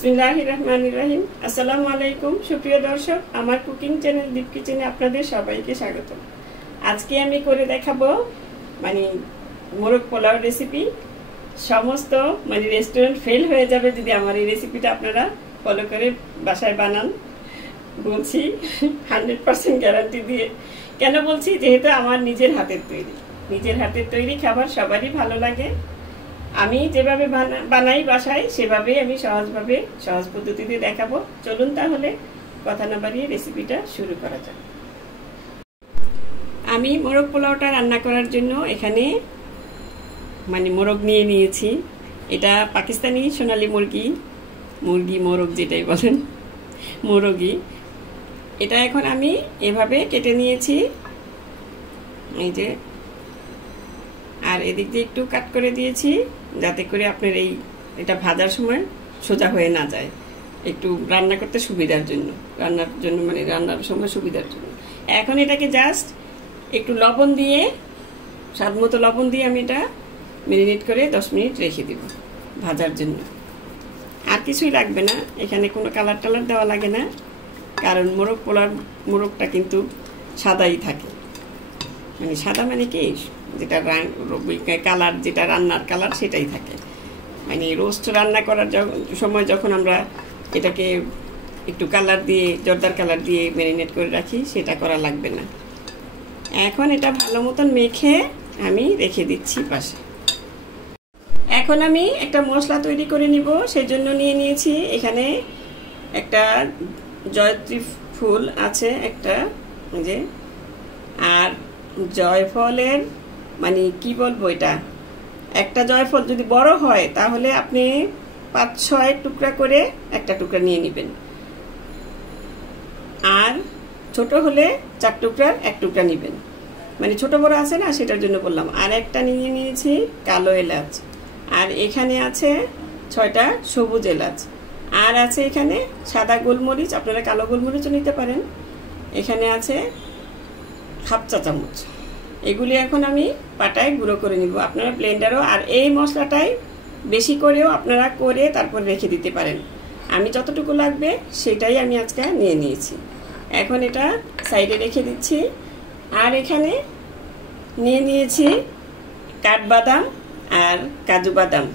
বিসমিল্লাহির রহমানির রহিম। আসসালামু আলাইকুম সুপ্রিয় দর্শক, আমার কুকিং চ্যানেল দীপ কিচেনে আপনাদের সবাইকে স্বাগত। আজকে আমি করে দেখাবো মোরগ পোলাও রেসিপি। সমস্ত রেস্টুরেন্ট ফেল হয়ে যাবে যদি আমার এই রেসিপিটা আপনারা ফলো করে বাসায় বানান, বলছি 100% গ্যারান্টি দিয়ে। কেন বলছি? যেহেতু আমার নিজের হাতের তৈরি খাবার সবারই ভালো লাগে। আমি যেভাবে বানাই বাসায় সেভাবেই আমি সহজ পদ্ধতিতে দেখাবো। চলুন তাহলে কথা না বাড়িয়ে রেসিপিটা শুরু করা যাক। আমি মোরগ পোলাওটা রান্না করার জন্য এখানে মোরগ নিয়ে নিয়েছি। এটা পাকিস্তানি সোনালী মোরগ যেটাই বলেন, মোরগই। এটা এখন আমি এভাবে কেটে নিয়েছি, এই যে, আর এদিক দিয়ে একটু কাট করে দিয়েছি যাতে করে আপনার এটা ভাজার সময় সোজা হয়ে না যায়, একটু রান্না করতে সুবিধার জন্য, রান্নার সময় সুবিধার জন্য। এখন এটাকে জাস্ট একটু লবণ দিয়ে, স্বাদ মতো লবণ দিয়ে আমি এটা ম্যারিনেট করে 10 মিনিট রেখে দিব ভাজার জন্য। আর কিছুই লাগবে না, এখানে কোনো কালার টালার দেওয়া লাগে না, কারণ মোরগটা কিন্তু সাদাই থাকে। সাদা কি, যেটা কালার, যেটা রান্নার কালার সেটাই থাকে। রোস্ট রান্না করার সময় যখন আমরা এটাকে একটু কালার দিয়ে, জর্দার কালার দিয়ে ম্যারিনেট করে রাখি, সেটা করা লাগবে না। এখন এটা ভালো মতন মেখে আমি রেখে দিচ্ছি পাশে। এখন আমি একটা মশলা তৈরি করে নিব, সেজন্য নিয়ে নিয়েছি এখানে একটা জয়ত্রী ফুল আছে একটা, যে, আর জয়ফলের কি বলবো, এটা একটা জয়ফল যদি বড় হয় তাহলে আপনি 5-6 টুকরা করে একটা টুকরা নিয়ে নেবেন, আর ছোট হলে 4 টুকরার 1 টুকরা নেবেন। ছোট বড় আছে না, সেটার জন্য বললাম। আর একটা নিয়ে নিয়েছি কালো এলাচ, আর এখানে আছে 6টা সবুজ এলাচ, আর আছে এখানে সাদা গোলমরিচ, আপনারা কালো গোলমরিচও নিতে পারেন। এখানে আছে 1/2 চা চামচ। এগুলি এখন আমি পাটায় গুঁড়ো করে নিব, আপনারা ব্লেন্ডারও। আর এই মশলাটাই বেশি করেও আপনারা করে তারপর রেখে দিতে পারেন। আমি যতটুকু লাগবে সেটাই আমি আজকে নিয়ে নিয়েছি। এখন এটা সাইডে রেখে দিচ্ছি। আর এখানে নিয়ে নিয়েছি কাঠবাদাম আর কাজু বাদাম,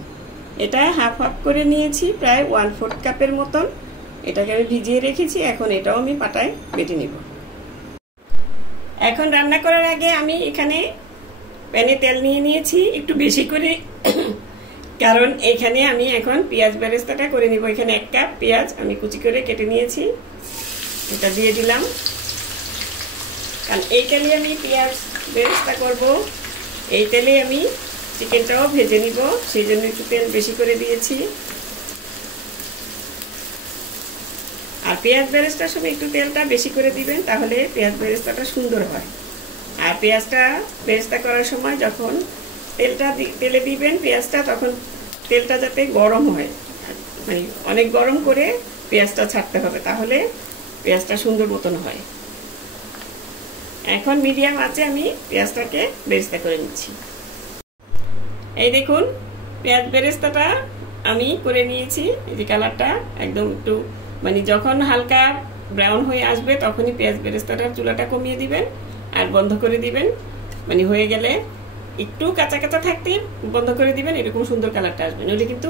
এটা হাফ করে নিয়েছি, প্রায় 1/4 কাপের মতন। এটাকে আমি ভিজিয়ে রেখেছি, এখন এটাও আমি পাটায় বেটে নিব। এখন রান্না করার আগে আমি এখানে প্যানে তেল নিয়ে নিয়েছি একটু বেশি করে, কারণ এখানে আমি এখন পেঁয়াজ বেরেস্তাটা করে নিব। এখানে 1 কাপ পেঁয়াজ আমি কুচি করে কেটে নিয়েছি, এটা দিয়ে দিলাম। কারণ এই তেলে আমি পেঁয়াজ বেরেস্তা করব, এই তেলে আমি চিকেনটাও ভেজে নিব, সেই জন্য একটু তেল বেশি করে দিয়েছি। আর পেঁয়াজ বেরেস্তার সময় একটু তেলটা বেশি করে দিবেন, তাহলে পেঁয়াজ বেরেস্তাটা সুন্দর হয়। আর পেঁয়াজটা বেরেস্তা করার সময় যখন তেলে দিবেন পেঁয়াজটা, তখন তেলটা যাতে গরম হয়, অনেক গরম করে পেঁয়াজটা ছাড়তে হবে, তাহলে পেঁয়াজটা সুন্দর মতন হয়। এখন মিডিয়াম আঁচে আমি পেঁয়াজটাকে বেরেস্তা করে নিচ্ছি। এই দেখুন, পেঁয়াজ বেরেস্তাটা আমি করে নিয়েছি। এই যে কালারটা একদম একটু যখন হালকা ব্রাউন হয়ে আসবে তখনই পেঁয়াজ বেরেস্তাটার চুলাটা কমিয়ে দিবেন আর বন্ধ করে দিবেন। হয়ে গেলে একটু কাঁচা কাঁচা থাকতে বন্ধ করে দিবেন, এরকম সুন্দর কালারটা আসবে। নইলে কিন্তু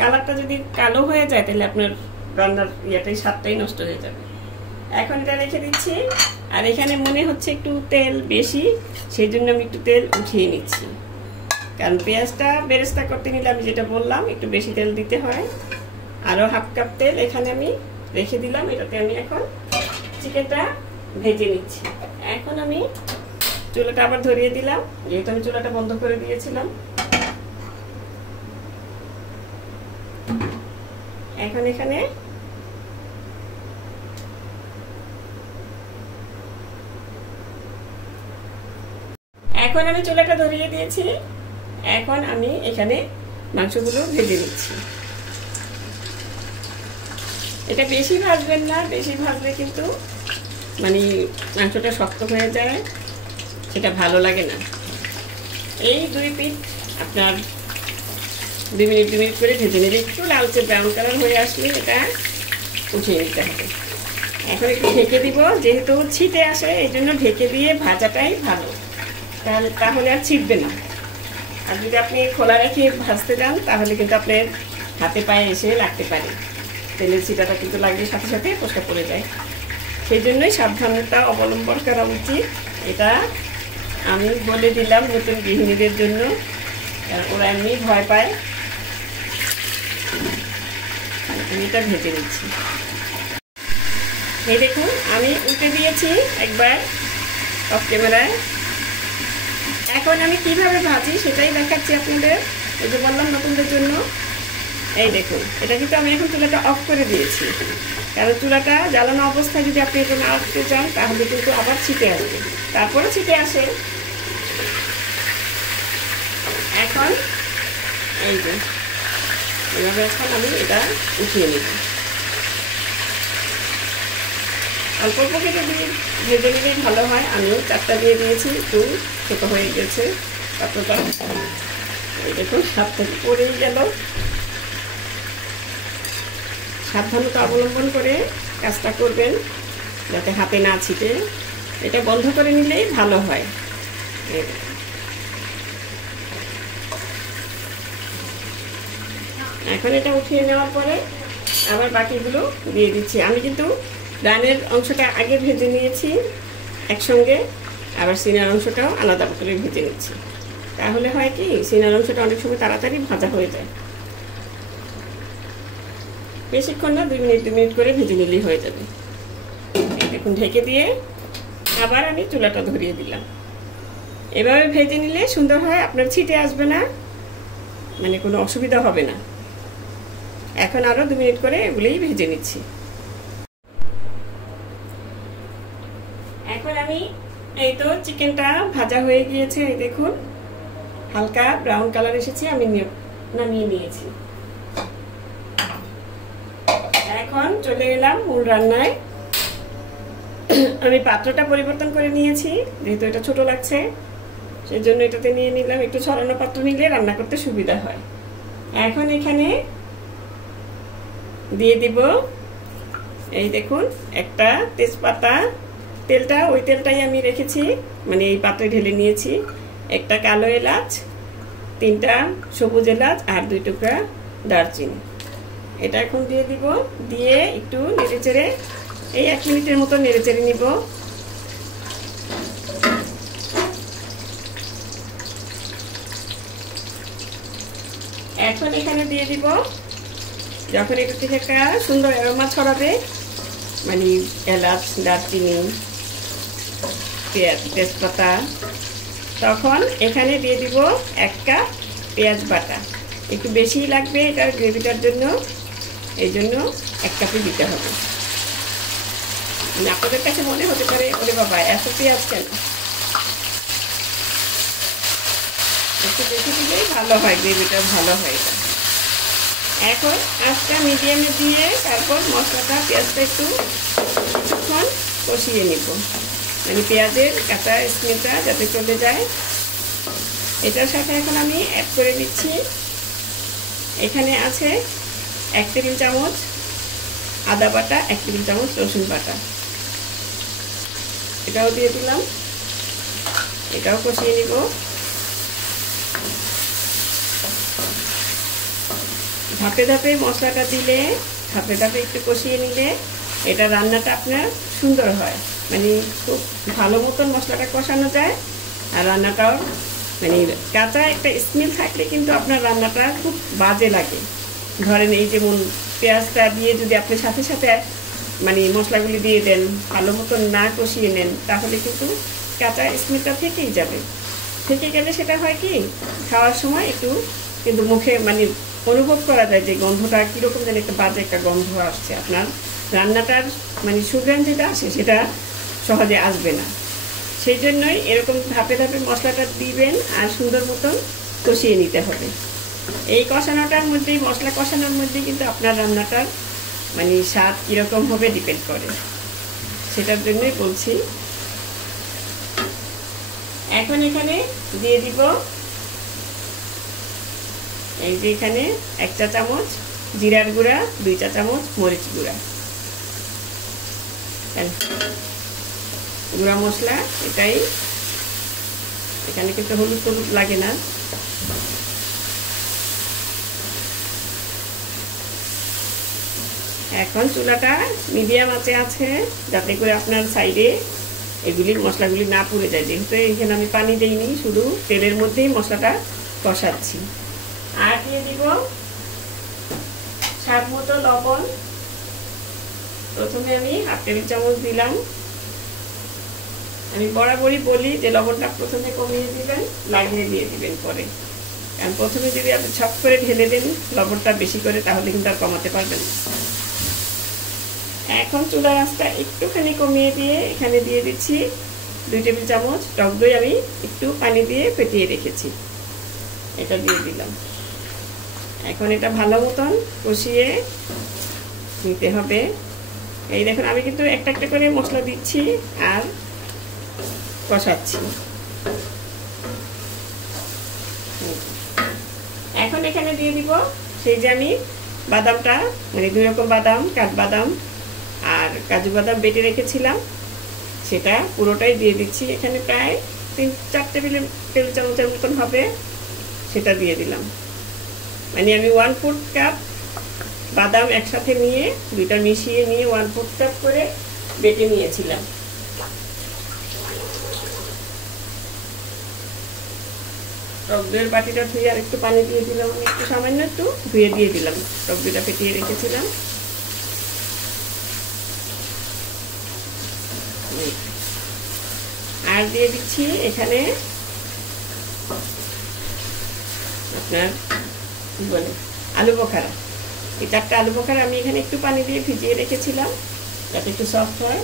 কালারটা যদি কালো হয়ে যায় তাহলে আপনার রান্নার স্বাদটাই নষ্ট হয়ে যাবে। এখন এটা রেখে দিচ্ছি। আর এখানে মনে হচ্ছে একটু তেল বেশি, সেই জন্য আমি একটু তেল উঠিয়ে নিচ্ছি, কারণ পেঁয়াজটা বেরেস্তা করতে নিলে আমি যেটা বললাম একটু বেশি তেল দিতে হয়। আরো 1/2 কাপ তেল এখানে আমি রেখে দিলাম, এটাতে আমি এখন চিকেনটা ভেজে নিচ্ছি। এখন আমি চুলাটা আবার ধরিয়ে দিলাম, যেহেতু আমি চুলাটা বন্ধ করে দিয়েছিলাম। এখন এখানে আমি চুলাটা ধরিয়ে দিয়েছি। এখন আমি এখানে মাংসগুলো ভেজে নিচ্ছি। এটা বেশি ভাজবেন না, বেশি ভাজলে কিন্তু মাংসটা শক্ত হয়ে যায়, সেটা ভালো লাগে না। এই 2 পিঠ আপনার 2 মিনিট করে ভেজে নিলে একটু লালচে ব্রাউন কালার হয়ে আসলে এটা উঠিয়ে নিতে হবে। এখন একটু ঢেকে দিব, যেহেতু ছিটে আসে এই জন্য ঢেকে দিয়ে ভাজাটাই ভালো, তাহলে আর ছিটবে না। আর যদি আপনি খোলা রেখে ভাজতে যান তাহলে কিন্তু আপনার হাতে পায়ে এসে লাগতে পারে, তেলের ছিটাটা কিন্তু লাগলে সাথে সাথে ফোসকা পড়ে যায়। সেই জন্যই সাবধানতা অবলম্বন করা উচিত। এটা আমি বলে দিলাম নতুন গৃহিণীদের জন্য, ওরা এমনি ভয় পায়। আমি এটা ভেজে নিচ্ছি। এই দেখুন আমি উল্টে দিয়েছি একবার অফ ক্যামেরায়। এখন আমি কিভাবে ভাজি সেটাই দেখাচ্ছি আপনাদের। এই যে বললাম নতুনদের জন্য, এই দেখুন এটা কিন্তু আমি এখন চুলাটা অফ করে দিয়েছি, কারণ চুলাটা জ্বালানো অবস্থায় যদি আপনি এটা না উঠতে চান তাহলে কিন্তু আবার ছিটে আসবে, তারপরে ছিটে আসে। এখন এই যে এভাবে এখন আমি এটা উঠিয়ে নেব। অল্প অল্প করে যদি ভেজে নিলেই ভালো হয়। আমি 4টা দিয়ে দিয়েছি, একটু ছোটো হয়ে গেছে পাত্রটা। এই দেখুন হাত থেকে পড়েই গেল। সাবধানতা অবলম্বন করে কাজটা করবেন যাতে হাতে না ছিটে। এটা বন্ধ করে নিলেই ভালো হয়। এখন এটা উঠিয়ে নেওয়ার পরে আবার বাকিগুলো দিয়ে দিচ্ছি। আমি কিন্তু ডানের অংশটা আগে ভেজে নিয়েছি একসঙ্গে, আবার সিনার অংশটাও আলাদা করে ভেজে নিচ্ছি। তাহলে হয় কি, সিনার অংশটা অনেক সময় তাড়াতাড়ি ভাজা হয়ে যায়। বেশিক্ষণ না, 2 মিনিট করে ভেজে নিলেই হয়ে যাবে। দেখুন ঢেকে দিয়ে আবার আমি চুলাটা ধরিয়ে দিলাম। এভাবে ভেজে নিলে সুন্দর হয়, আপনার ছিটে আসবে না, মানে কোনো অসুবিধা হবে না। এখন আরও 2 মিনিট করে এগুলোই ভেজে নিচ্ছি। এখন আমি এই তো চিকেনটা ভাজা হয়ে গিয়েছে, এই দেখুন হালকা ব্রাউন কালার এসেছে, আমি নামিয়ে নিয়েছি। এখন চলে এলাম মূল রান্নায়। আমি পাত্রটা পরিবর্তন করে নিয়েছি, যেহেতু এটা ছোট লাগছে সেই জন্য এটাতে নিয়ে নিলাম। একটু ছড়ানো পাত্র নিলে রান্না করতে সুবিধা হয়। এখন এখানে দিয়ে দিব, এই দেখুন একটা তেজপাতা, তেলটা ওই তেলটাই আমি রেখেছি, মানে এই পাত্রে ঢেলে নিয়েছি। একটা কালো এলাচ, 3টা সবুজ এলাচ আর 2 টুকরা দারচিনি। এটা এখন দিয়ে দিব, দিয়ে একটু নেড়েচেড়ে এই 1 মিনিটের মতো নেড়েচেড়ে নিব। এখন এখানে দিয়ে দিব, যখন এটা থেকে একটা সুন্দর অ্যারোমা ছড়াবে, মানে এলাচ, দারচিনি, পেঁয়াজ, তেজপাতা, তখন এখানে দিয়ে দিব 1 কাপ পেঁয়াজ বাটা। একটু বেশি লাগবে এটার গ্রেভিটার জন্য, এই জন্য 1 কাপই দিতে হবে। আপনাদের কাছে মনে হতে পারে ওরে বাবা এত পেঁয়াজ কেন, একটু বেশি দিলেই ভালো হয়, গ্রেভিটা ভালো হয়। এটা এখন আঁচটা মিডিয়ামে দিয়ে তারপর মশলাটা, পেঁয়াজটা একটু কিছুক্ষণ কষিয়ে নিব, মানে পেঁয়াজের কাঁচা স্মেলটা যাতে চলে যায়। এটার সাথে এখন আমি অ্যাড করে দিচ্ছি, এখানে আছে 1 টেবিল চামচ আদা বাটা, 1 টেবিল চামচ রসুন বাটা, এটাও দিয়ে দিলাম। এটাও কষিয়ে নিব। ধাপে ধাপে মশলাটা দিলে, ধাপে ধাপে একটু কষিয়ে নিলে এটা রান্নাটা আপনার সুন্দর হয়, মানে খুব ভালো মতন মশলাটা কষানো যায়। আর রান্নাটাও মানে কাঁচা একটা স্মেল থাকলে কিন্তু আপনার রান্নাটা খুব বাজে লাগে। ধরেন এই যেমন পেঁয়াজটা দিয়ে যদি আপনি সাথে সাথে মানে মশলাগুলি দিয়ে দেন, ভালো মতন না কষিয়ে নেন, তাহলে কিন্তু কাঁচা স্মেলটা থেকেই যাবে। থেকে গেলে সেটা হয় কি, খাওয়ার সময় একটু কিন্তু মুখে মানে অনুভব করা যায় যে গন্ধটা কীরকম যেন একটা বাজে একটা গন্ধ আসছে। আপনার রান্নাটার মানে সুগন্ধ যেটা আসে সেটা সহজে আসবে না। সেই জন্যই এরকম ধাপে ধাপে মশলাটা দিবেন আর সুন্দর মতন কষিয়ে নিতে হবে। এই কষানোটার মধ্যেই, মশলা কষানোর মধ্যেই কিন্তু আপনার রান্নাটার মানে স্বাদ কীরকম হবে ডিপেন্ড করে, সেটার জন্যই বলছি। এখন এখানে দিয়ে দিব এই যে এখানে 1 চা চামচ জিরার গুঁড়া, 2 চা চামচ মরিচ গুঁড়া, গুঁড়া মশলা এটাই। এখানে কিন্তু হলুদ টলুদ লাগে না। এখন চুলাটা মিডিয়াম আঁচে আছে, যাতে করে আপনার সাইডে এগুলি মশলাগুলি না পুড়ে যায়। যেহেতু এখানে আমি পানি দেইনি, শুধু তেলের মধ্যেই মশলাটা কষাচ্ছি। আর দিয়ে দিব স্বাদ মতো লবণ। প্রথমে আমি 1/2 টেবিল চামচ দিলাম। আমি বরাবরই বলি যে লবণটা প্রথমে কমিয়ে দিবেন, লাগিয়ে দিয়ে দিবেন পরে। কারণ প্রথমে যদি আপনি ছপ করে ঢেলে দেন লবণটা বেশি করে, তাহলে কিন্তু আর কমাতে পারবেন না। এখন চুলার আঁচটা একটুখানি কমিয়ে দিয়ে এখানে দিয়ে দিচ্ছি 2 টেবিল চামচ টক দই। আমি একটু পানি দিয়ে ফেটিয়ে রেখেছি, এটা দিয়ে দিলাম। এখন এটা ভালো মতন কষিয়ে নিতে হবে। এই দেখুন আমি কিন্তু একটা একটা করে মশলা দিচ্ছি আর কষাচ্ছি। এখন এখানে দিয়ে দিব সেই যে আমি বাদামটা, মানে 2 রকম বাদাম, কাঠবাদাম আর কাজু বাদাম বেটে রেখেছিলাম, সেটা পুরোটাই দিয়ে দিচ্ছি। এখানে প্রায় 3-4 টেবিল চামচের মতন হবে, সেটা দিয়ে দিলাম। মানে আমি 1/4 কাপ বাদাম একসাথে নিয়ে, দুইটা মিশিয়ে নিয়ে 1/4 কাপ করে বেটে নিয়েছিলাম। টক দইয়ের বাটিটা ধুয়ে আর একটু পানি দিয়ে দিলাম, আমি একটু সামান্য একটু ধুয়ে দিয়ে দিলাম। টক দইটা ফেটিয়ে রেখেছিলাম। আর দিয়ে দিচ্ছি এখানে আপনার কি বলে আলু বোখারা। এই 4টা আলু বোখারা আমি এখানে একটু পানি দিয়ে ভিজিয়ে রেখেছিলাম যাতে একটু সফট হয়,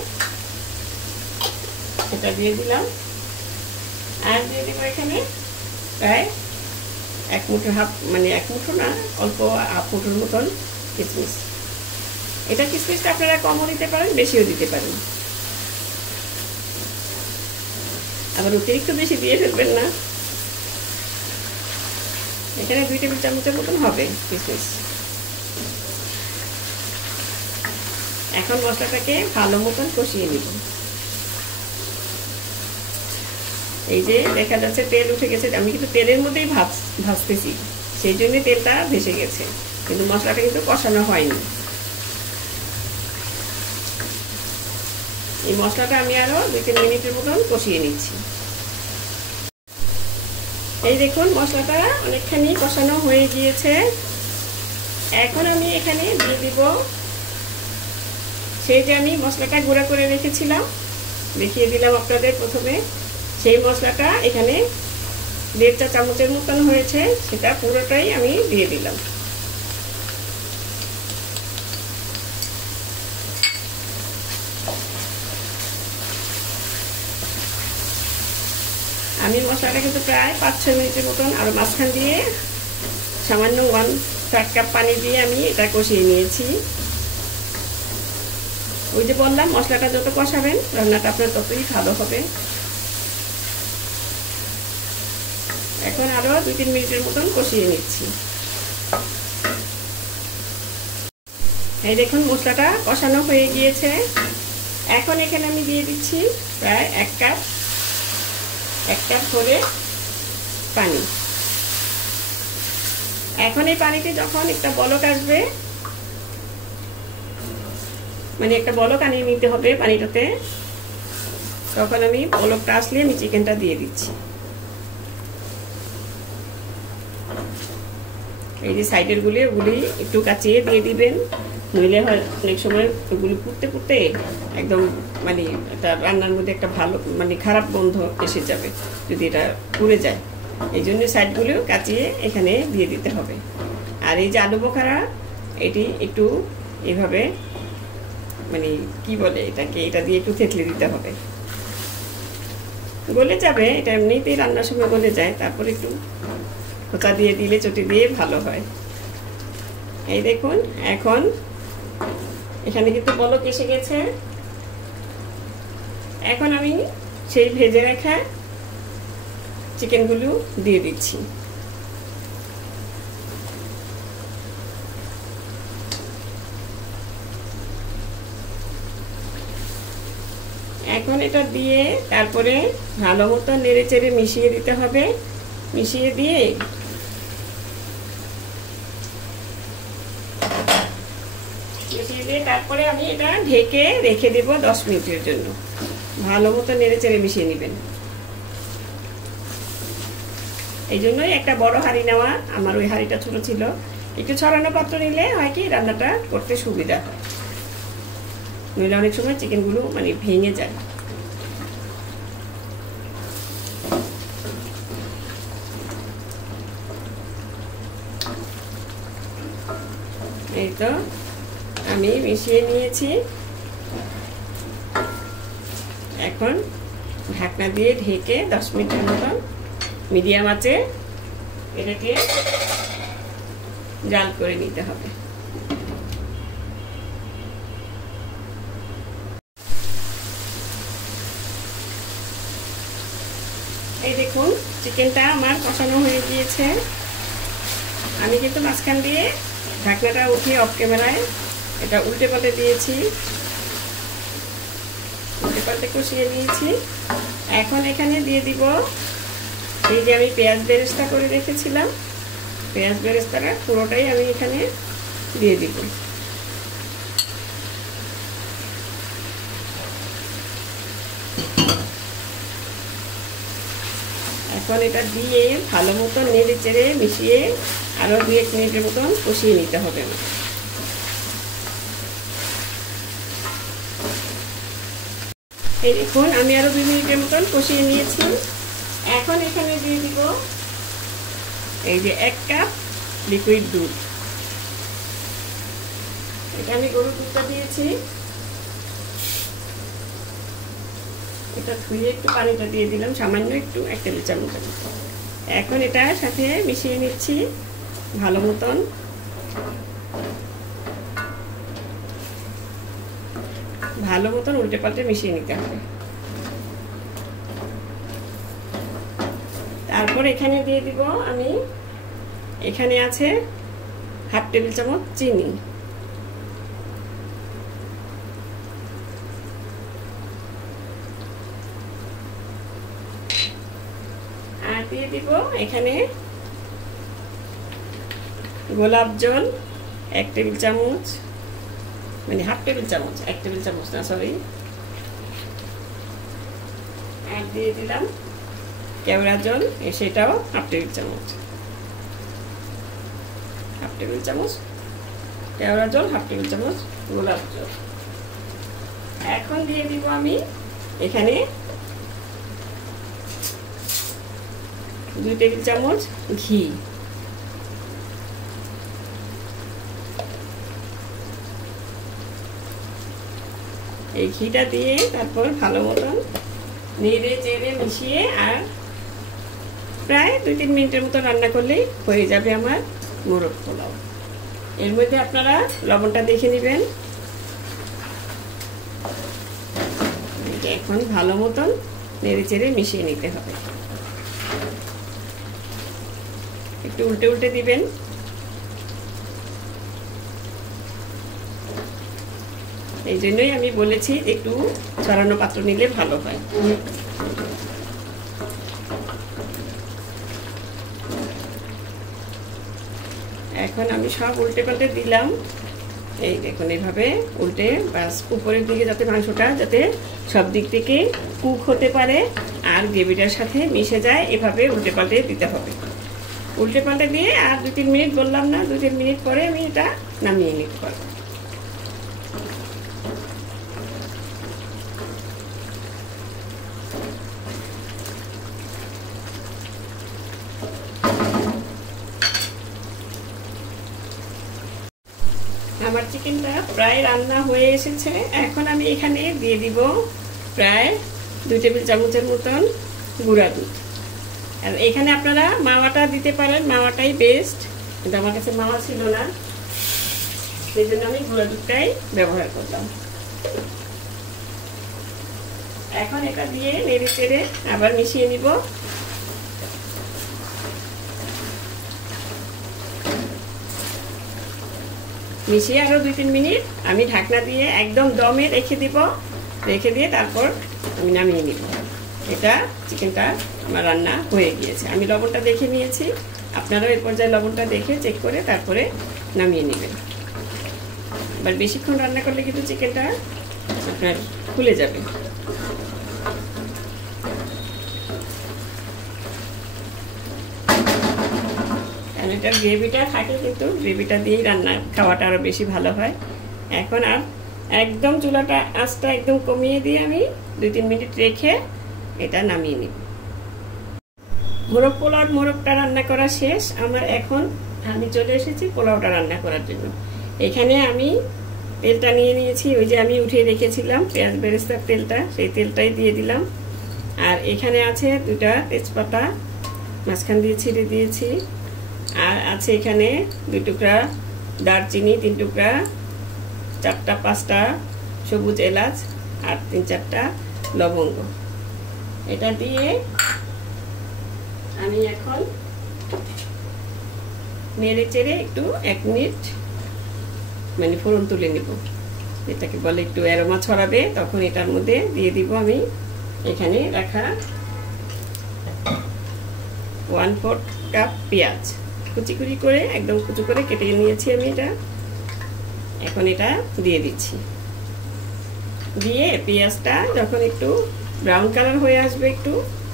সেটা দিয়ে দিলাম। আর দিয়ে দিব এখানে প্রায় 1 মুঠো, মানে 1 মুঠো না, অল্প 1/2 মুঠোর মতন কিশমিশ। এটা কিশমিশটা আপনারা কমও দিতে পারেন, বেশিও দিতে পারেন, আবার অতিরিক্ত বেশি দিয়ে ফেলবেন না। এখানে 2 টেবিল চামচের মতন হবে কিশমিশ। এখন মশলাটাকে ভালো মতন কষিয়ে নিব। এই যে দেখা যাচ্ছে তেল উঠে গেছে, আমি কিন্তু তেলের মধ্যেই ভাজতেছি, সেই জন্য তেলটা ভেসে গেছে, কিন্তু মশলাটা কিন্তু কষানো হয়নি। এই মশলাটা আমি আরো 2-3 মিনিটের মতন কষিয়ে নিচ্ছি। এই দেখুন মশলাটা অনেকখানি কষানো হয়ে গিয়েছে। এখন আমি এখানে দিয়ে দিব সেই যে আমি মশলাটা গুঁড়া করে রেখেছিলাম, দেখিয়ে দিলাম আপনাদের প্রথমে। সেই মশলাটা এখানে 1.5 চা চামচের মতন হয়েছে, সেটা পুরোটাই আমি দিয়ে দিলাম। আমি মশলাটা কিন্তু প্রায় 5-6 মিনিটের মতন, আর মাঝখান দিয়ে সামান্য 1/3 কাপ পানি দিয়ে আমি এটা কষিয়ে নিয়েছি। ওই যে বললাম মশলাটা যত কষাবেন রান্নাটা আপনার ততই ভালো হবে। এখন আরো 2-3 মিনিটের মতন কষিয়ে নিচ্ছি। এই দেখুন মশলাটা কষানো হয়ে গিয়েছে। এখন এখানে আমি দিয়ে দিচ্ছি প্রায় 1 কাপ করে পানি। এখন এই পানিতে যখন একটা বলক আসবে, মানে একটা বলক আনিয়ে নিতে হবে পানিটাতে, তখন আমি বলকটা আসলে আমি চিকেনটা দিয়ে দিচ্ছি। এই যে সাইডের ওগুলি একটু কাচিয়ে দিয়ে দিবেন, নইলে হয় অনেক সময় ওগুলি পুড়তে পুড়তে একদম মানে একটা রান্নার মধ্যে একটা ভালো মানে খারাপ গন্ধ এসে যাবে যদি এটা পুড়ে যায়। এই জন্য সাইডগুলো কাচিয়ে এখানে দিয়ে দিতে হবে। আর এই যে আলু বোখারা, এটি একটু এভাবে মানে কি বলে এটাকে, এটা দিয়ে একটু থেতলে দিতে হবে, গলে যাবে। এটা এমনিতেই রান্নার সময় গলে যায়, তারপর একটু খোঁচা দিয়ে দিলে, চটি দিয়ে ভালো হয়। এই দেখুন এখন এখানে কিন্তু বলক এসে গেছে। এখন আমি সেই ভেজে রাখা চিকেনগুলো দিয়ে দিচ্ছি। এখন এটা দিয়ে তারপরে ভালো মতো নেড়ে চেড়ে মিশিয়ে দিতে হবে। মিশিয়ে দিয়ে তারপরে আমি এটা ঢেকে রেখে দেব 10 মিনিটের জন্য। ভালো মতো নেড়ে চেড়ে মিশিয়ে নেবেন। এই জন্যই একটা বড় হাঁড়ি নেওয়া, আমার ওই হাঁড়িটা ছোট ছিল। একটু ছড়ানো পাত্র নিলে হয় কি রান্নাটা করতে সুবিধা হয়, নইলে অনেক সময় চিকেনগুলো মানে ভেঙে যায়। এই তো আমি মিশিয়ে নিয়েছি। এখন ঢাকনা দিয়ে ঢেকে 10 মিনিটের মতন মিডিয়াম আঁচে এটাকে জাল করে নিতে হবে। এই দেখুন চিকেনটা আমার কষানো হয়ে গিয়েছে। আমি কিন্তু মাঝখান দিয়ে ঢাকনাটা উঠিয়ে অফ ক্যামেরায় এটা উল্টে পাল্টে দিয়েছি, উল্টে পাল্টে কষিয়ে নিয়েছি। এখন এখানে দিয়ে দিব এই যে আমি পেঁয়াজ বেরেস্তা করে রেখেছিলাম, পেঁয়াজ বেরেস্তাটা পুরোটাই আমি এখানে দিয়ে দিব। এখন এটা দিয়ে ভালো মতো নেড়ে চেড়ে মিশিয়ে আরো 2-1 মিনিটের মতন কষিয়ে নিতে হবে। এই দেখুন আমি আরো 2 মিনিটের মতন কষিয়ে নিয়েছি। এখন এখানে দিয়ে দিব এই যে 1 কাপ লিকুইড দুধ। এটা আমি গরুর দুধটা দিয়েছি, এটা ধুয়ে একটু পানিটা দিয়ে দিলাম সামান্য একটু, 1 টেবিল চামচ। এখন এটার সাথে মিশিয়ে নিচ্ছি ভালো মতন। ভালো মতন উল্টে পাল্টে মিশিয়ে নিতে হবে। তারপর এখানে দিয়ে দিব আমি, এখানে আছে 1/2 টেবিল চামচ চিনি, আর দিয়ে দিব এখানে গোলাপ জল 1 টেবিল চামচ, মানে 1/2 টেবিল চামচ, 1 টেবিল চামচ না সরি। আর দিয়ে দিলাম কেওড়া জল, সেটাও 1/2 টেবিল চামচ, 1/2 টেবিল চামচ কেওড়া জল, 1/2 টেবিল চামচ গোলাপ জল। এখন দিয়ে দিব আমি এখানে 2 টেবিল চামচ ঘি। এই ঘিটা দিয়ে তারপর ভালো মতন নেড়ে চেড়ে মিশিয়ে আর প্রায় 2-3 মিনিটের মতো রান্না করলেই হয়ে যাবে আমার মোরগ পোলাও। এর মধ্যে আপনারা লবণটা দেখে নেবেন। এখন ভালো মতন নেড়ে চেড়ে মিশিয়ে নিতে হবে। একটু উল্টে উল্টে দিবেন। এই জন্যই আমি বলেছি একটু ছড়ানো পাত্র নিলে ভালো হয়। এখন আমি সব উল্টে পাল্টে দিলাম। এই দেখুন এইভাবে উল্টে বাস উপরের দিকে যাতে মাংসটা যাতে সব দিক থেকে কুক হতে পারে আর গ্রেভিটার সাথে মিশে যায়, এভাবে উল্টে পাল্টে দিতে হবে। উল্টে পাল্টে দিয়ে আর 2-3 মিনিট বললাম না, 2-3 মিনিট পরে আমি এটা নামিয়ে নিতে পারবো। আমার চিকেনটা প্রায় রান্না হয়ে এসেছে। এখন আমি এখানে দিয়ে দিব প্রায় 2 টেবিল চামচের মতন গুঁড়া দুধ। আর এখানে আপনারা মাওয়াটা দিতে পারেন, মাওয়াটাই বেস্ট, কিন্তু আমার কাছে মাওয়া ছিল না, সেই জন্য আমি গুঁড়া দুধটাই ব্যবহার করলাম। এখন এটা দিয়ে নেড়ে চেড়ে আবার মিশিয়ে নিব। মিশিয়ে আরো 2-3 মিনিট আমি ঢাকনা দিয়ে একদম দমে রেখে দিব। রেখে দিয়ে তারপর আমি নামিয়ে নিব। এটা চিকেনটা আমার রান্না হয়ে গিয়েছে। আমি লবণটা দেখে নিয়েছি, আপনারাও এই পর্যায়ে লবণটা দেখে চেক করে তারপরে নামিয়ে নেবেন। এবার বেশিক্ষণ রান্না করলে কিন্তু চিকেনটা আপনার খুলে যাবে। এটার গ্রেভিটা থাকে, কিন্তু গ্রেভিটা দিয়েই রান্না খাওয়াটা আরও বেশি ভালো হয়। এখন আর একদম চুলাটা আঁচটা একদম কমিয়ে দিয়ে আমি 2-3 মিনিট রেখে এটা নামিয়ে নিব। মোরগ পোলাও, মোরগটা রান্না করা শেষ আমার। এখন আমি চলে এসেছি পোলাওটা রান্না করার জন্য। এখানে আমি তেলটা নিয়ে নিয়েছি, ওই যে আমি উঠিয়ে রেখেছিলাম পেঁয়াজ বেরেস্তার তেলটা, সেই তেলটাই দিয়ে দিলাম। আর এখানে আছে 2টা তেজপাতা মাঝখান দিয়ে ছিঁড়ে দিয়েছি। আর আছে এখানে 2 টুকরা দারচিনি, 3 টুকরা, 4টা-5টা সবুজ এলাচ আর 3-4টা লবঙ্গ। এটা দিয়ে আমি এখন নেড়ে চেড়ে একটু 1 মিনিট মানে ফোড়ন তুলে নিব। এটাকে বলে একটু অ্যারোমা ছড়াবে, তখন এটার মধ্যে দিয়ে দিব আমি এখানে রাখা 1/4 কাপ পেঁয়াজ, কুচি কুচি করে একদম কুচি করে কেটে নিয়েছি আমি। এটা এখন এটা দিয়ে দিচ্ছি। দিয়ে পেঁয়াজটা যখন একটু ব্রাউন কালার হয়ে আসবে একটু,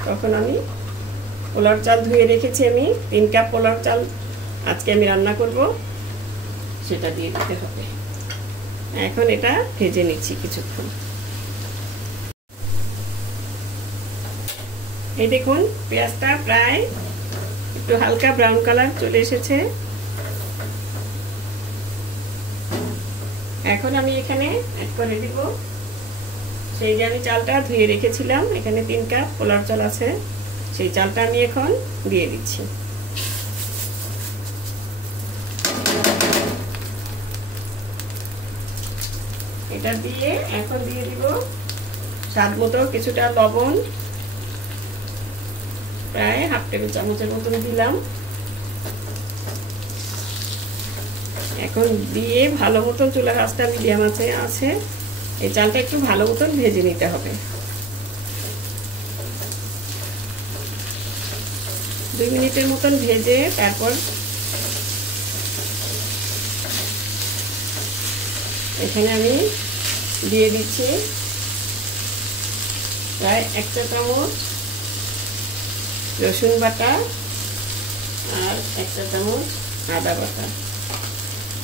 তখন আমি পোলাওর চাল ধুয়ে রেখেছি আমি 3 কাপ পোলাওর চাল আজকে আমি রান্না করব, সেটা দিয়ে দিতে হবে। এখন এটা ভেজে নিচ্ছি কিছুক্ষণ। এই দেখুন পেঁয়াজটা প্রায় একটু হালকা ব্রাউন কালার চলে এসেছে। এখন আমি এখানে অ্যাড করে দিব সেই যে আমি চালটা ধুয়ে রেখেছিলাম, এখানে 3 কাপ পোলাওর চাল আছে, সেই চালটা আমি এখন দিয়ে দিচ্ছি। এটা দিয়ে এখন দিয়ে দিব স্বাদ মতো কিছুটা লবণ, প্রায় 1/2 টেবিল চামচের মতন দিলাম। এখন দিয়ে ভালো মতন চুলার আঁচটা মিডিয়াম আছে, এই চালটা একটু ভালো মতন ভেজে নিতে হবে। 2 মিনিটের মতন ভেজে তারপর এখানে আমি দিয়ে দিচ্ছি প্রায় 1 চা চামচ রসুন বাটা আর 1 চা চামচ আদা বাটা।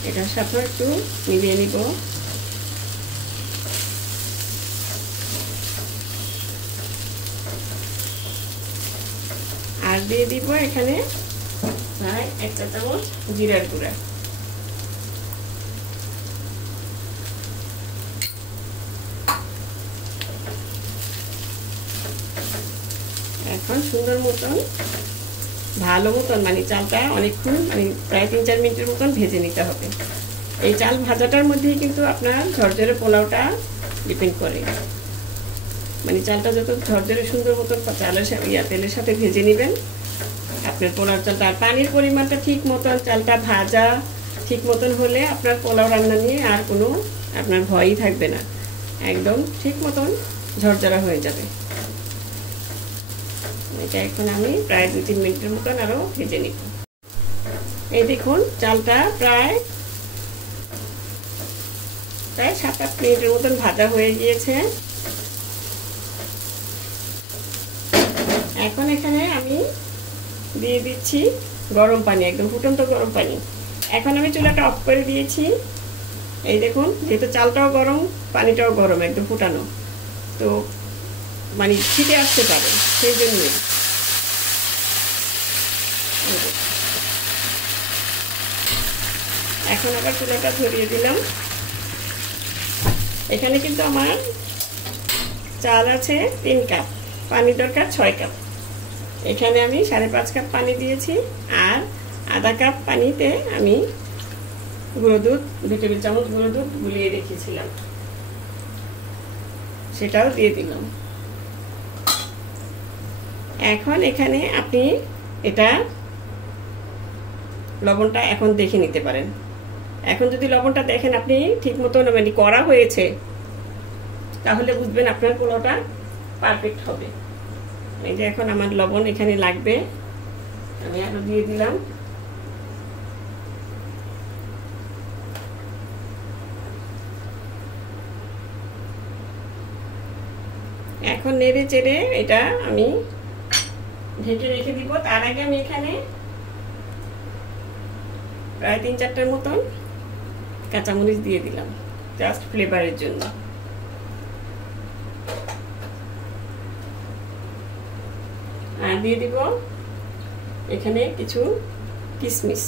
এটার সাথে একটু মিলিয়ে নিব। আর দিয়ে দিব এখানে প্রায় 1 চা চামচ জিরার গুঁড়া। এখন সুন্দর মতন ভালো মতন মানে চালটা অনেকক্ষণ মানে প্রায় 3-4 মিনিটের মতন ভেজে নিতে হবে। এই চাল ভাজাটার মধ্যেই কিন্তু আপনার ঝরঝরে পোলাওটা ডিপেন্ড করে। মানে চালটা যত ঝরঝরে সুন্দর মতন চালের সাথে তেলের সাথে ভেজে নেবেন আপনার পোলাও চালটা। আর পানির পরিমাণটা ঠিক মতন, চালটা ভাজা ঠিক মতন হলে আপনার পোলাও রান্না নিয়ে আর কোনো আপনার ভয়ই থাকবে না, একদম ঠিক মতন ঝরঝরা হয়ে যাবে। এটা এখন আমি প্রায় 2-3 মিনিটের মতন আরো ভেজে নিব। এই দেখুন চালটা প্রায় 7-8 মিনিটের মতন ভাজা হয়ে গিয়েছে। এখন এখানে আমি দিয়ে দিচ্ছি গরম পানি, একদম ফুটন্ত গরম পানি। এখন আমি চুলাটা অফ করে দিয়েছি। এই দেখুন যেহেতু চালটাও গরম পানিটাও গরম একদম ফুটানো, তো মানে ছিটে আসতে পারে, সেই জন্যই। এখন আবার চুলাটা ধরিয়ে দিলাম। এখানে কিন্তু আমার চাল আছে 3 কাপ, পানি দরকার 6 কাপ। এখানে আমি 5.5 কাপ পানি দিয়েছি, আর আধা কাপ পানিতে আমি গুঁড়ো দুধ 2 টেবিল চামচ গুঁড়ো দুধ গুলিয়ে রেখেছিলাম, সেটাও দিয়ে দিলাম। এখন এখানে আপনি এটা লবণটা এখন দেখে নিতে পারেন। এখন যদি লবণটা দেখেন আপনি ঠিক মতো মানে করা হয়েছে, তাহলে বুঝবেন আপনার পোলাওটা পারফেক্ট হবে। এই যে এখন আমার লবণ এখানে লাগবে, আমি আরো দিয়ে দিলাম। এখন নেড়ে চেড়ে এটা আমি ঢেকে রেখে দিব। তার আগে আমি এখানে প্রায় 3-4টার মতন কাঁচামরিচ দিয়ে দিলাম, জাস্ট ফ্লেভারের জন্য। আর দিয়ে দিব এখানে কিছু কিশমিশ,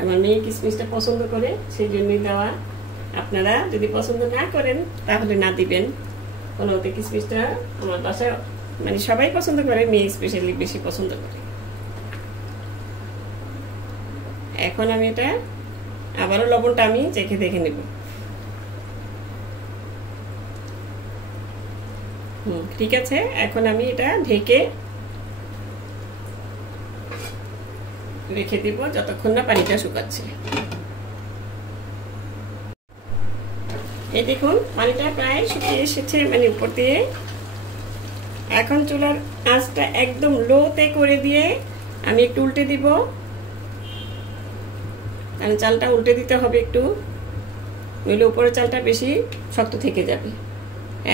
আমার মেয়ে কিশমিশটা পছন্দ করে, সেই জন্যই দেওয়া। আপনারা যদি পছন্দ না করেন তাহলে না দিবেন। পোলাওতে কিশমিশটা আমার বাসায় মানে সবাই পছন্দ করে, মেয়ে স্পেশালি বেশি পছন্দ করে। এখন আমি এটা আবারও লবণটা আমি চেখে দেখে নেব। ঠিক আছে, এখন আমি এটা ঢেকে রেখে দিব যতক্ষণ না পানিটা শুকাচ্ছে। এই দেখুন পানিটা প্রায় শুকিয়ে এসেছে, মানে উপর দিয়ে। এখন চুলার আঁচটা একদম লোতে করে দিয়ে আমি একটু উল্টে দিব, কারণ চালটা উল্টে দিতে হবে একটু, নইলে উপরের চালটা বেশি শক্ত থেকে যাবে।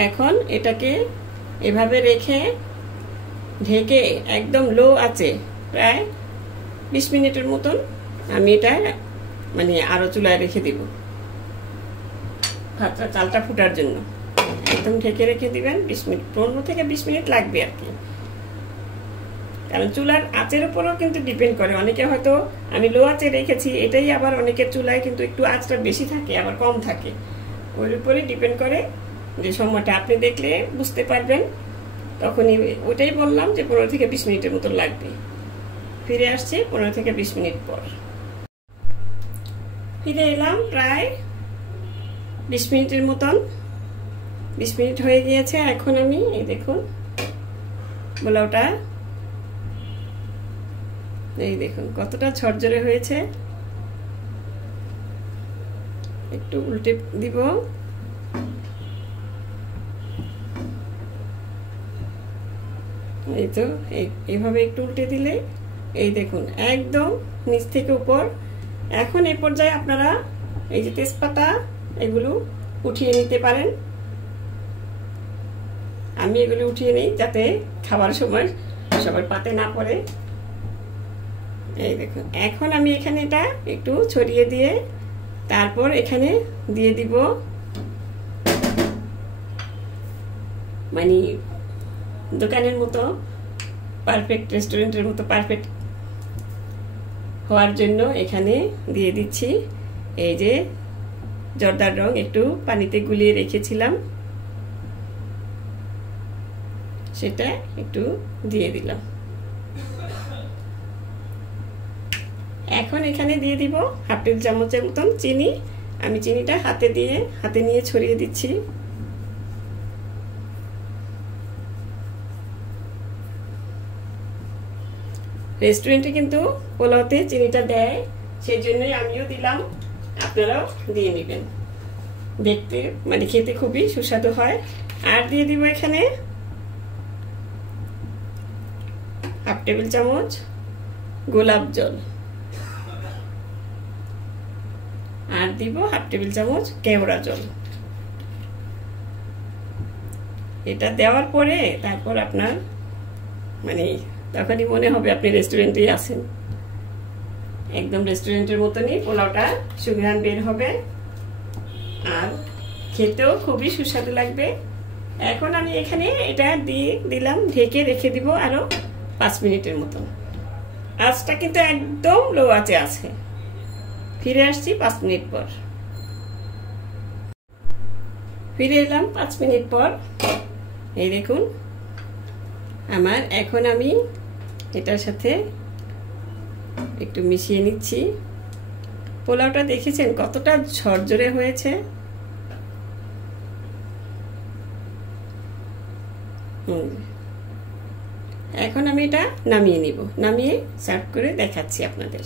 এখন এটাকে এভাবে রেখে ঢেকে একদম লো আছে প্রায় 20 মিনিটের মতন আমি এটা মানে আরো চুলায় রেখে দিব ভাতটা চালটা ফুটার জন্য। একদম ঢেকে রেখে দিবেন 20 মিনিট, 15 থেকে 20 মিনিট লাগবে আর কি। কারণ চুলার আঁচের উপরও কিন্তু ডিপেন্ড করে, অনেকে হয়তো আমি লো আঁচে রেখেছি, এটাই আবার অনেকের চুলায় কিন্তু একটু আঁচটা বেশি থাকে আবার কম থাকে, ওর উপরে ডিপেন্ড করে যে সময়টা আপনি দেখলে বুঝতে পারবেন। তখনই ওটাই বললাম যে 15 থেকে 20 মিনিটের মতো লাগবে। ফিরে আসছি 15 থেকে 20 মিনিট পর। ফিরে এলাম প্রায় 20 মিনিটের মতন, 20 মিনিট হয়ে গিয়েছে। এখন আমি এই দেখুন পোলাওটা, এই দেখুন কতটা ঝরঝরে হয়েছে। একটু উল্টে দিব, এই তো এইভাবে একটু উল্টে দিলে এই দেখুন একদম নিচ থেকে উপর। এখন এই পর্যায়ে আপনারা এই যে তেজপাতা এগুলো উঠিয়ে নিতে পারেন, আমি এগুলো উঠিয়ে নিই যাতে খাবার সময় সবার পাতে না পড়ে। এই দেখুন এখন আমি এখানে এটা একটু ছড়িয়ে দিয়ে তারপর এখানে দিয়ে দিব মানে দোকানের মতো পারফেক্ট, রেস্টুরেন্টের মতো পারফেক্ট হওয়ার জন্য এখানে দিয়ে দিচ্ছি এই যে জর্দার রং, একটু পানিতে গুলিয়ে রেখেছিলাম সেটা একটু দিয়ে দিলাম। এখন এখানে দিয়ে দিব হাফ টেবিল চামচের মতন চিনি, আমি চিনিটা হাতে নিয়ে ছড়িয়ে দিচ্ছি। রেস্টুরেন্টে কিন্তু পোলাওতে চিনিটা দেয়, সেই জন্যই আমিও দিলাম, আপনারাও দিয়ে নেবেন, দেখতে মানে খেতে খুবই সুস্বাদু হয়। আর দিয়ে দিব এখানে হাফ টেবিল চামচ গোলাপ জল, আর দিব হাফ টেবিল চামচ কেওড়া জল। এটা দেওয়ার পরে তারপর আপনার মানে তখনই মনে হবে আপনি রেস্টুরেন্টেই আছেন, একদম রেস্টুরেন্টের মতনই পোলাওটা সুঘ্রাণ বের হবে আর খেতেও খুবই সুস্বাদু লাগবে। এখন আমি এখানে এটা দিয়ে দিলাম, ঢেকে রেখে দিব আরো 5 মিনিটের মতন। আঁচটা কিন্তু একদম লো আঁচে আছে। ফিরে আসছি 5 মিনিট পর। ফিরে এলাম 5 মিনিট পর। এই দেখুন আমার, এখন আমি এটার সাথে একটু মিশিয়ে নিচ্ছি। পোলাওটা দেখেছেন কতটা ঝরঝরে হয়েছে। এখন আমি এটা নামিয়ে নিব, নামিয়ে সার্ভ করে দেখাচ্ছি আপনাদের।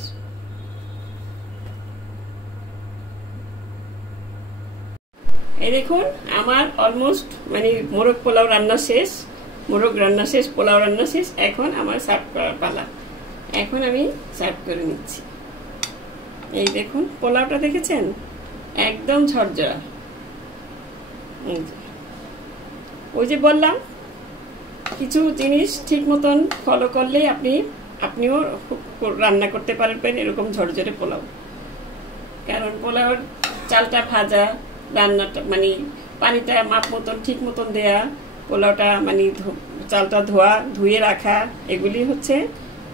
এই দেখুন আমার অলমোস্ট মানে মোরগ পোলাও রান্না শেষ, মোরগ রান্না শেষ, পোলাও রান্না শেষ। এখন আমার সার্ভ করার পালা। এখন আমি সার্ভ করে নিচ্ছি। এই দেখুন পোলাওটা দেখেছেন, একদম ঝরঝরা। ওই যে বললাম কিছু জিনিস ঠিক মতন ফলো করলেই আপনিও রান্না করতে পারবেন এরকম ঝরঝরে পোলাও। কারণ পোলাওর চালটা ভাজা, রান্নাটা মানে পানিটা মাপ মতন ঠিক মতন দেয়া, পোলাওটা মানে চালটা ধুয়ে রাখা, এগুলি হচ্ছে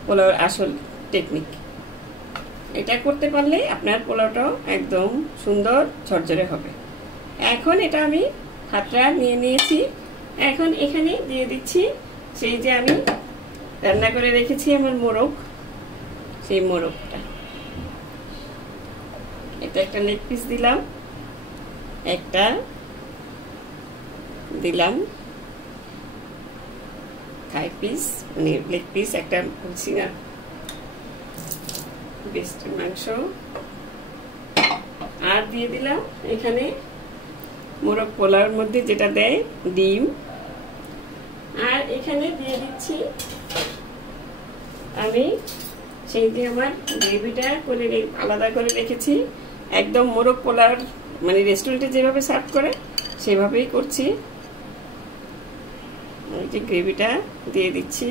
পোলাওর আসল টেকনিক। এটা করতে পারলে আপনার পোলাওটাও একদম সুন্দর ঝরঝরে হবে। এখন এটা আমি হাতটা নিয়ে নিয়েছি। এখন এখানে দিয়ে দিচ্ছি সেই যে আমি রান্না করে রেখেছি আমার মোরগ, সেই মোরগটা। এটা একটা লেগ পিস দিলাম, একটা দিলাম থাই পিস, মানে লেগ পিস একটা বলছি না, বেস্টের মাংস। আর দিয়ে দিলাম এখানে মোরগ পোলাওর মধ্যে যেটা দেয় ডিম। আর এখানে দিয়ে দিচ্ছি আমি সেই যে আমার গ্রেভিটা করে আলাদা করে রেখেছি, একদম মোরগ পোলাওর মানে রেস্টুরেন্টে যেভাবে সার্ভ করে সেভাবেই করছি। এই যে গ্রেভিটা দিয়ে দিচ্ছি।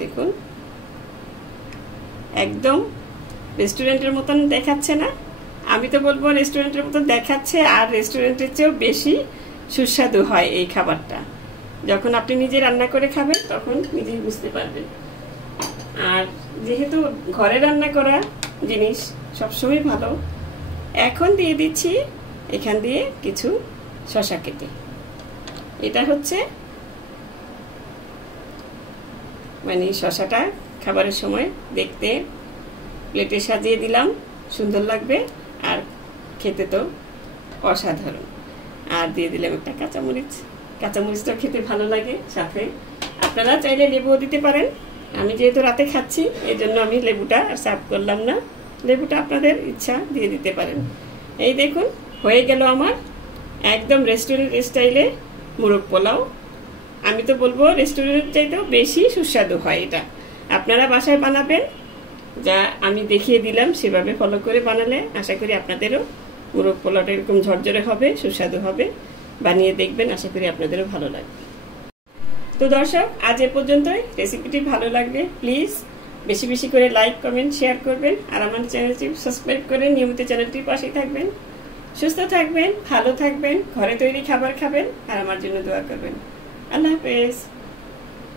দেখুন একদম রেস্টুরেন্টের মতন দেখাচ্ছে না? আমি তো বলবো রেস্টুরেন্টের মতন দেখাচ্ছে, আর রেস্টুরেন্টের চেয়েও বেশি সুস্বাদু হয় এই খাবারটা। যখন আপনি নিজে রান্না করে খাবেন তখন নিজেই বুঝতে পারবেন। আর যেহেতু ঘরে রান্না করা জিনিস সবসময় ভালো। এখন দিয়ে দিচ্ছি এখান দিয়ে কিছু শসা কেটে। এটা হচ্ছে মানে শসাটা খাবারের সময় দেখতে প্লেটে সাজিয়ে দিলাম, সুন্দর লাগবে, আর খেতে তো অসাধারণ। আর দিয়ে দিলাম একটা কাঁচামরিচ। কাঁচামরিচটা খেতে ভালো লাগে। সাথে আপনারা চাইলে লেবুও দিতে পারেন। আমি যেহেতু রাতে খাচ্ছি এই জন্য আমি লেবুটা আর সার্ভ করলাম না। লেবুটা আপনাদের ইচ্ছা দিয়ে দিতে পারেন। এই দেখুন হয়ে গেল আমার একদম রেস্টুরেন্ট স্টাইলে মোরগ পোলাও। আমি তো বলবো রেস্টুরেন্ট চাইতেও বেশি সুস্বাদু হয় এটা। আপনারা বাসায় বানাবেন, যা আমি দেখিয়ে দিলাম সেভাবে ফলো করে বানালে আশা করি আপনাদেরও মোরগ পোলাওটা এরকম ঝরঝরে হবে, সুস্বাদু হবে। বানিয়ে দেখবেন, আশা করি আপনাদেরও ভালো লাগবে। তো দর্শক আজ এ পর্যন্তই। রেসিপিটি ভালো লাগলে প্লিজ বেশি বেশি করে লাইক, কমেন্ট, শেয়ার করবেন। আর আমার চ্যানেলটি সাবস্ক্রাইব করে নিয়মিত চ্যানেলটির পাশেই থাকবেন। সুস্থ থাকবেন, ভালো থাকবেন, ঘরে তৈরি খাবার খাবেন, আর আমার জন্য দোয়া করবেন। আল্লাহ হাফেজ।